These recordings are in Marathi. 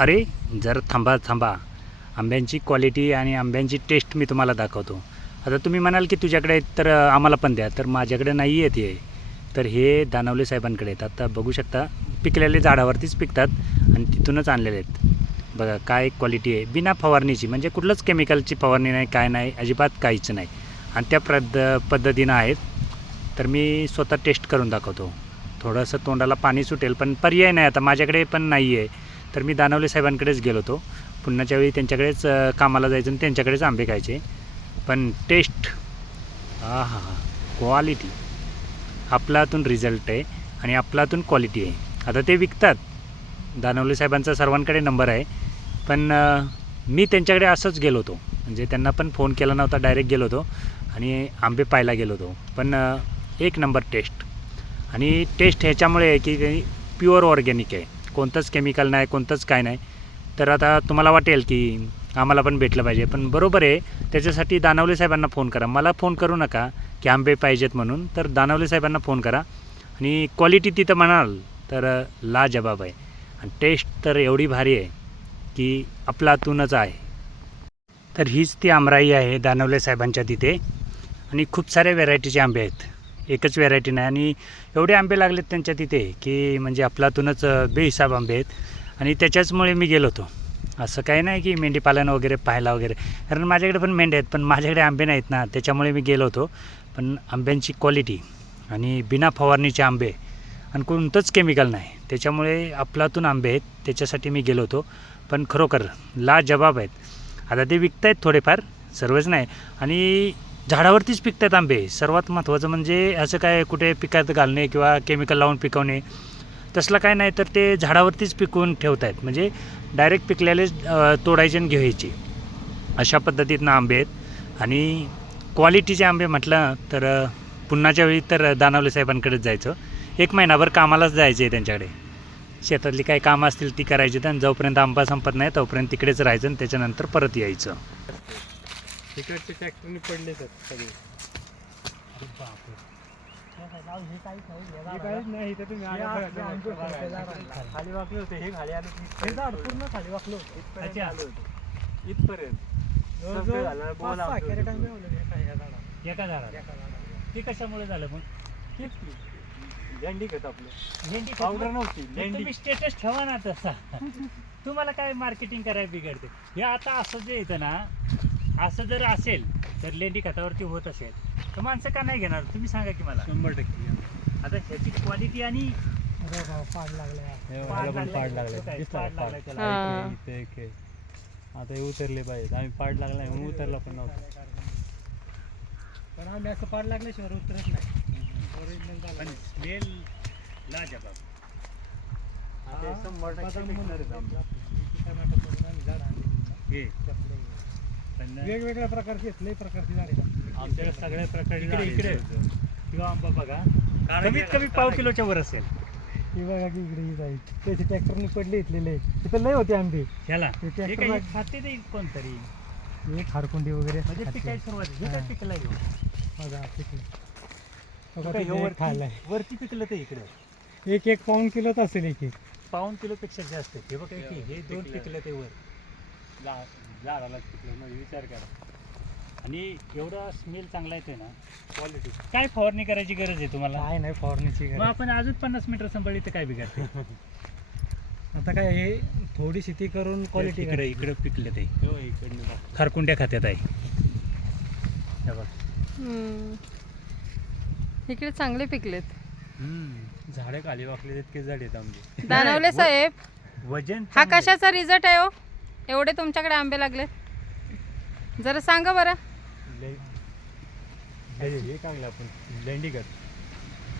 अरे जरा थांबा थांबा, आंब्यांची क्वालिटी आणि आंब्यांची टेस्ट मी तुम्हाला दाखवतो. आता तुम्ही म्हणाल की तुझ्याकडे आहेत तर आम्हाला पण द्या, तर माझ्याकडे नाही आहेत हे. तर हे दानवले साहेबांकडे आहेत. आता बघू शकता पिकलेले झाडावरतीच पिकतात आणि तिथूनच आणलेले आहेत. बघा काय क्वालिटी आहे, बिना फवारणीची, म्हणजे कुठलंच केमिकलची फवारणी नाही, काय नाही, अजिबात काहीच नाही. आणि त्या पद्धतीनं आहेत. तर मी स्वतः टेस्ट करून दाखवतो. थोडंसं तोंडाला पाणी सुटेल, पण पर्याय नाही, आता माझ्याकडे पण नाही आहे. तर मी दानवले साहेबांकडेच गेलो होतो. पुन्हाच्या वेळी त्यांच्याकडेच कामाला जायचं आणि त्यांच्याकडेच आंबे खायचे. पण टेस्ट, हा हा हा, क्वालिटी, आपल्यातून रिझल्ट आहे आणि आपल्यातून क्वालिटी आहे. आता ते विकतात, दानवले साहेबांचा सर्वांकडे नंबर आहे. पण मी त्यांच्याकडे असंच गेलो होतो, म्हणजे त्यांना पण फोन केला नव्हता, डायरेक्ट गेलो होतो आणि आंबे पाहायला गेलो होतो. पण एक नंबर टेस्ट. आणि टेस्ट ह्याच्यामुळे आहे की ते प्युअर ऑर्गॅनिक आहे, कोणतंच केमिकल नाही, कोणतंच काय नाही. तर आता तुम्हाला वाटेल की आम्हाला पण भेटलं पाहिजे, पण बरोबर आहे, त्याच्यासाठी दानवले साहेबांना फोन करा. मला फोन करू नका की आंबे पाहिजेत म्हणून. तर दानवले साहेबांना फोन करा. आणि क्वालिटी तिथं म्हणाल तर लाजबाब आहे. आणि टेस्ट तर एवढी भारी आहे की आपलातूनच आहे. तर हीच ती आमराई आहे दानवले साहेबांच्या तिथे. आणि खूप साऱ्या व्हेरायटीचे आंबे आहेत, एकच व्हेरायटी नाही. आणि एवढे आंबे लागलेत त्यांच्या तिथे की म्हणजे आपलातूनच बेहिसाब आंबे आहेत. आणि त्याच्याचमुळे मी गेलो होतो. असं काही नाही की मेंढीपालन वगैरे पाहायला वगैरे, कारण माझ्याकडे पण मेंढ्या आहेत, पण माझ्याकडे आंबे नाहीत ना, त्याच्यामुळे मी गेलो होतो. पण आंब्यांची क्वालिटी आणि बिना फवारणीचे आंबे आणि कोणतंच केमिकल नाही, त्याच्यामुळे आपलातून आंबे आहेत, त्याच्यासाठी मी गेलो होतो. पण खरोखर लाजबाब आहेत. आता ते विकत आहेत थोडेफार, सर्वच नाही. आणि झाडावरतीच पिकतात आंबे. सर्वात महत्त्वाचं म्हणजे असं काय कुठे पिकात घालणे किंवा केमिकल लावून पिकवणे तसलं काय नाही, तर ते झाडावरतीच पिकवून ठेवत आहेत. म्हणजे डायरेक्ट पिकलेले तोडायचे आणि घ्यायचे, अशा पद्धतीनं आंबे आहेत. आणि क्वालिटीचे आंबे म्हटलं तर पुन्हाच्या वेळी तर दानवले साहेबांकडेच जायचं. 1 महिनाभर कामालाच जायचं आहे त्यांच्याकडे. शेतातली काही कामं असतील ती करायची, आणि जोपर्यंत आंबा संपत नाही तोपर्यंत तिकडेच राहायचं आणि त्याच्यानंतर परत यायचं. तिकडचे ट्रॅक्टरने पडले सगळे. नाही तर तुम्ही खाली वाकले होते, हे खाली आले, हे झाड पूर्ण खाली वाकलो इथपर्यंत. एका झाडाला ते कशामुळे झालं मग? तीच की लेंडी घेत आपलं, भेंडी पावडर नव्हती, लेंडी. तुम्ही स्टेटस ठेवा ना तसा. तुम्हाला काय मार्केटिंग करायला बिघडते हे? आता असं जे येतं ना, असं जर असेल तर लेंडी खतावरती होत असेल तर माणसं का नाही घेणार? तुम्ही सांगा की मला. 100%. आता ह्याची क्वालिटी आणि पाड लागलाय, आता हे उतरले पाहिजे. आम्ही पाड लागलाय म्हणून उतरला पण नव्हता. पण आम्ही असं पाड लागल्याशिवाय उतरत नाही. पण स्मेल लाजबाब. आता 100% पिकणार आहेत आंबे. हे पण वेगवेगळ्या प्रकारचे लय प्रकारची झाडे आमच्याकडे, सगळ्या प्रकारचे. इकडे किंवा आंबा बघा कमीत कमी पाव किलोच्या वर असेल. ही बघा की इकडे जाईल, त्याचे ट्रॅक्टरने पडले इथलेले, तिथे लय होते आंबे. ह्याला ते हे tractor काही खाते देईल कोणतरी, हे खारकुंडी वगैरे म्हणजे पिकायची सुरुवात. हे काय पिकलं आहे? बघा पिकले. बघा, हे वरती पिकलं ते इकडे 1 पाऊण किलोच असेल. 1 पाऊण किलोपेक्षा जास्त. हे बघा की हे 2 पिकलं ते वर झाडालाच पिकलं, म्हणजे विचार करा. आणि एवढा स्मेल चांगला येतोय ना. क्वालिटी काय फवारणी करायची गरज आहे तुम्हाला? काय नाही फवारणीची मग आपण अजून 50 मीटर सांभाळली तर काय बिघडते? आता काय हे थोडी शेती करून क्वालिटी इकडे पिकले ते इकडनं खारकुंड्या खात्यात आहे. हे बघ, इकडे चांगले पिकलेत. झाडे खाली वाकले इतके झाड आहेत आंबे. दानवले साहेब, वजन हा चांगलं आहे. कशाचा रिझल्ट आहे हो? एवढे तुमच्याकडे आंबे लागलेत, जरा सांगा बरं. हे चांगलं आपण लेंडी कर.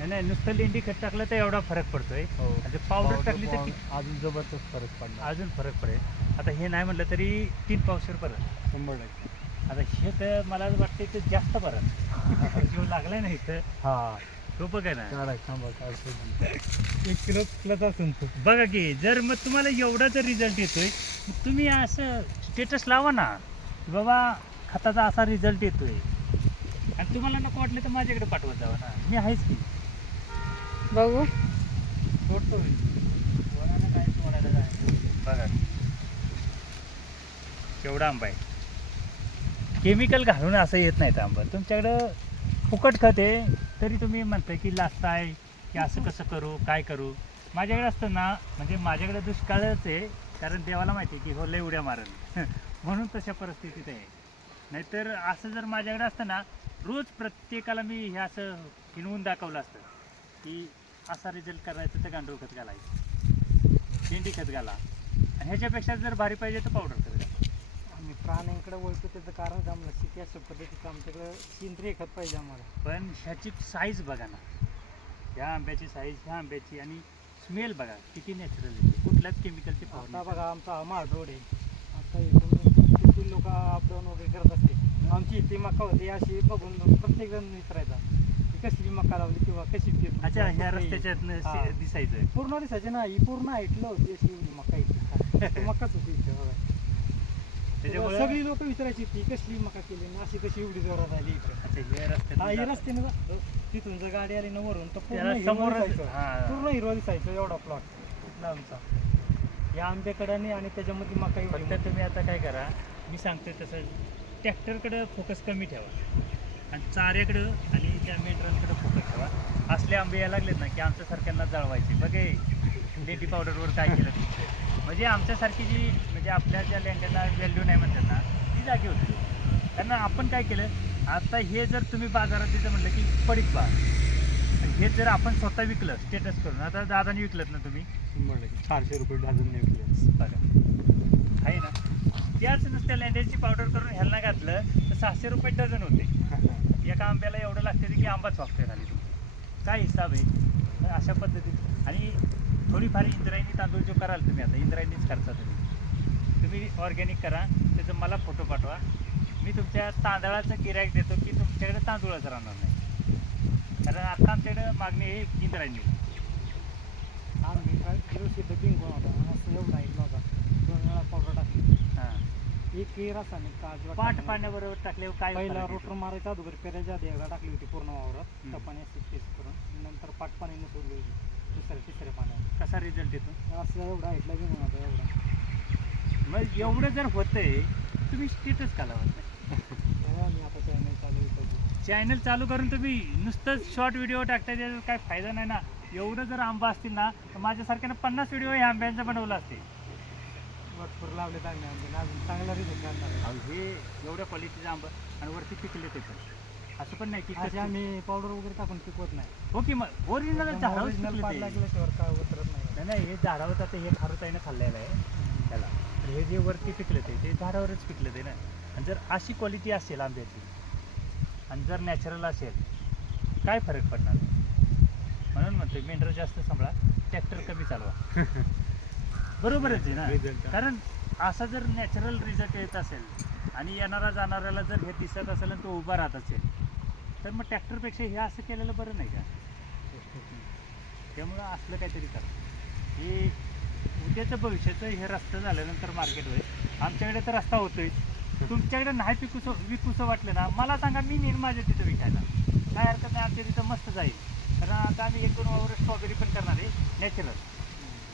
नाही, नुसतं लेंडी खत टाकलं तर एवढा फरक पडतोय. आणि पावडर टाकली तर अजून जबरदस्त फरक पडला. अजून फरक पडेल. आता हे नाही म्हटलं तरी 3 पावशेर परत. 100%. आता हे तर मला वाटतं की जास्त परत जीव लागलाय ना इथं. हा तो बघा ना, 1 किलो प्लस असून तो बघा की जर मग तुम्हाला एवढा जर रिझल्ट येतोय, मग तुम्ही असं स्टेटस लावा ना की बाबा खताचा असा रिझल्ट येतोय. आणि तुम्हाला नको वाटलं तर माझ्याकडे पाठवत जावा ना, मी आहेच की. बघू. सोडतो मी. कोणाला काय सोडायला जायचं. बघा केवढा आंबा आहे. केमिकल घालून असं येत नाहीत आंबा. तुमच्याकडं फुकट खत आहे तरी तुम्ही म्हणताय की लास्ट आहे की असं कसं करू काय करू. माझ्याकडे असतं ना, म्हणजे माझ्याकडे दुष्काळच आहे, कारण देवाला माहिती आहे की हो लय उड्या मारेल म्हणून तशा परिस्थितीत आहे. नाहीतर असं जर माझ्याकडे असतं ना, रोज प्रत्येकाला मी हे असं हिणवून दाखवलं असतं की असा रिझल्ट करायचं तर गांडूळ खत घालायचं, शेंडी खत घाला, आणि ह्याच्यापेक्षा जर भारी पाहिजे तर पावडर खत घाला. आम्ही प्राण्यांकडे वळतो त्याचं कारण आम्हाला शेती अशा पद्धतीचं आमच्याकडे सेंद्रिय खत पाहिजे आम्हाला. पण ह्याची साईज बघा ना, ह्या आंब्याची साईज, ह्या आंब्याची, आणि स्मेल बघा किती नॅचरल आहे. कुठल्याच केमिकलची आता फवारणी. बघा आमचा हा महाड रोड आहे. आता इकडून किती लोक अपडाऊन वगैरे करत असते. आमची इथे मका होती अशी बघून प्रत्येक जण विचारायचा की कसली मका लावली किंवा कशी पेरली. अच्छा, ह्या रस्त्याच्यातनं हा. दिसायचं. पूर्ण दिसायचे ना, ही पूर्ण हाईटला होती अशी एवढी मका इथे मकाच होती इथे बघा. त्याच्यामुळे सगळी लोक विचारायची ती कसली मका केली ना, अशी कशी एवढी जोरात आली इथे. अच्छा, हे हा, ही रस्त्यात रस्त्याने जा. तिथून जर गाडी आली ना वरून तर पूर्ण त्याला हिरवं समोरच दिसायचं. हा. पूर्ण हिरवा दिसायचं एवढा प्लॉट आमचा. या आंब्याकडे आणि त्याच्यामध्ये मका एवढी फक्त तुम्ही आता काय करा, मी सांगतोय तसं ट्रॅक्टरकडं फोकस कमी ठेवा आणि चाऱ्याकडं आणि त्या मेंढरांकडं फोकस ठेवा. असले आंबे यायला लागलेत ना की आमच्यासारख्यांना जळवायचे. बघे लेडी पावडरवर काय केलं, म्हणजे आमच्यासारखी जी, म्हणजे आपल्या ज्या लेंड्यांना व्हॅल्यू नाही म्हणतात ना, ती जागी होती. कारण आपण काय केलं, आता हे जर तुम्ही बाजारात तिथं म्हटलं की पडीक बा, हे जर आपण स्वतः विकलं स्टेटस करून, आता दादानी विकलं ना तुम्ही, म्हणलं की 400 रुपये डझन निघले. बघा आहे ना, त्याच नुसत्या लेंड्याची पावडर करून ह्याला घातलं तर 600 रुपये डझन होते. एका आंब्याला एवढं लागते की आंबाच वागतोय खाली. काय हिसाब आहे. तर अशा पद्धतीत, आणि थोडीफार इंद्रायणी तांदूळ जो कराल तुम्ही, आता इंद्रायणीच करता तुम्ही ऑर्गॅनिक करा, त्याचं मला फोटो पाठवा. मी तुमच्या तांदळाचं गिऱ्हाईक देतो की तुमच्याकडे तांदूळच राहणार नाही. कारण आता आमच्याकडे मागणी आहे इंद्रायणी. आम्ही काय दिवशी तर बिंगो होता असं एवढा ऐकला होता. 2 वेळा पावडर टाकली. हां, एक रासायनिक का अजिबात पाट टाकलं नाही. पाण्याबरोबर टाकल्यावर काय पहिला फरक रोटर येतो? मारायचा अगोदर पेरायच्या आधी एकदा टाकली होती पूर्ण वावरात. हम्म. त्या पाण्याची टेस्ट करून नंतर पाट पाणी सोडली होती तिसऱ्या पाण्यात. कसा रिझल्ट येतो? असं एवढा ऐकला बिंगो होता एवढा. मग एवढं जर होतंय तुम्ही स्टेटस का लावत नाही? तेव्हा मी आता चॅनल चालू होतं. चॅनल चालू करून तुम्ही नुसतं शॉर्ट व्हिडिओ टाकता, त्याचा काय फायदा नाही ना. एवढं जर आंबा असतील ना तर माझ्यासारख्यानं 50 व्हिडिओ ह्या आंब्यांचा बनवला असते. भरपूर लावले चांगले आंबे अजून चांगला रिझल्ट काढणार. अहो, हे एवढ्या क्वालिटीचं आंबा आणि वरती पिकले ते पण. असं पण नाही की असे आम्ही पावडर वगैरे टाकून पिकवत नाही. हो की मग ओरिजिनल झाडावर ओरिजिनल पाट पिकले ते. लागल्याशिवाय काय उतरत नाही. नाही नाही, हे झाडावर आता हे खारुताईनं खाल्लेलं आहे त्याला. हे जे वरती पिकलं ते झाडावरच पिकलं ते ना. आणि जर अशी क्वालिटी असेल आंब्याची आणि जर नॅचरल असेल, काय फरक पडणार. म्हणून म्हणतोय मेंढरं जास्त सांभाळा, ट्रॅक्टर कमी चालवा. बरोबरच आहे Result. ना. कारण असा जर नॅचरल रिझल्ट येत असेल आणि येणारा जाणाऱ्याला जर हे दिसत असेल आणि तो उभा राहत असेल, तर मग ट्रॅक्टरपेक्षा हे असं केलेलं बरं नाही का. त्यामुळं असलं काहीतरी करा. हे उद्याचं भविष्याचं हे रस्ता झाल्यानंतर मार्केट होईल. आमच्याकडे तर रस्ता होतोय. तुमच्याकडे नाही विकूसं वाटलं ना, मला सांगा, मी नेईन माझ्या तिथं विकायला. काय हरकत नाही, आमच्या तिथं मस्त जाईल. कारण आता आम्ही 1-2 वावर स्ट्रॉबेरी पण करणार आहे नॅचरल.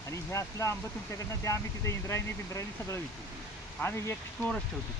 आणि हे असलं आंबं तुमच्याकडनं द्या, आम्ही तिथे इंद्रायणी बिंद्रायणी सगळं विकू. आम्ही एक स्टोअरच ठेवतो.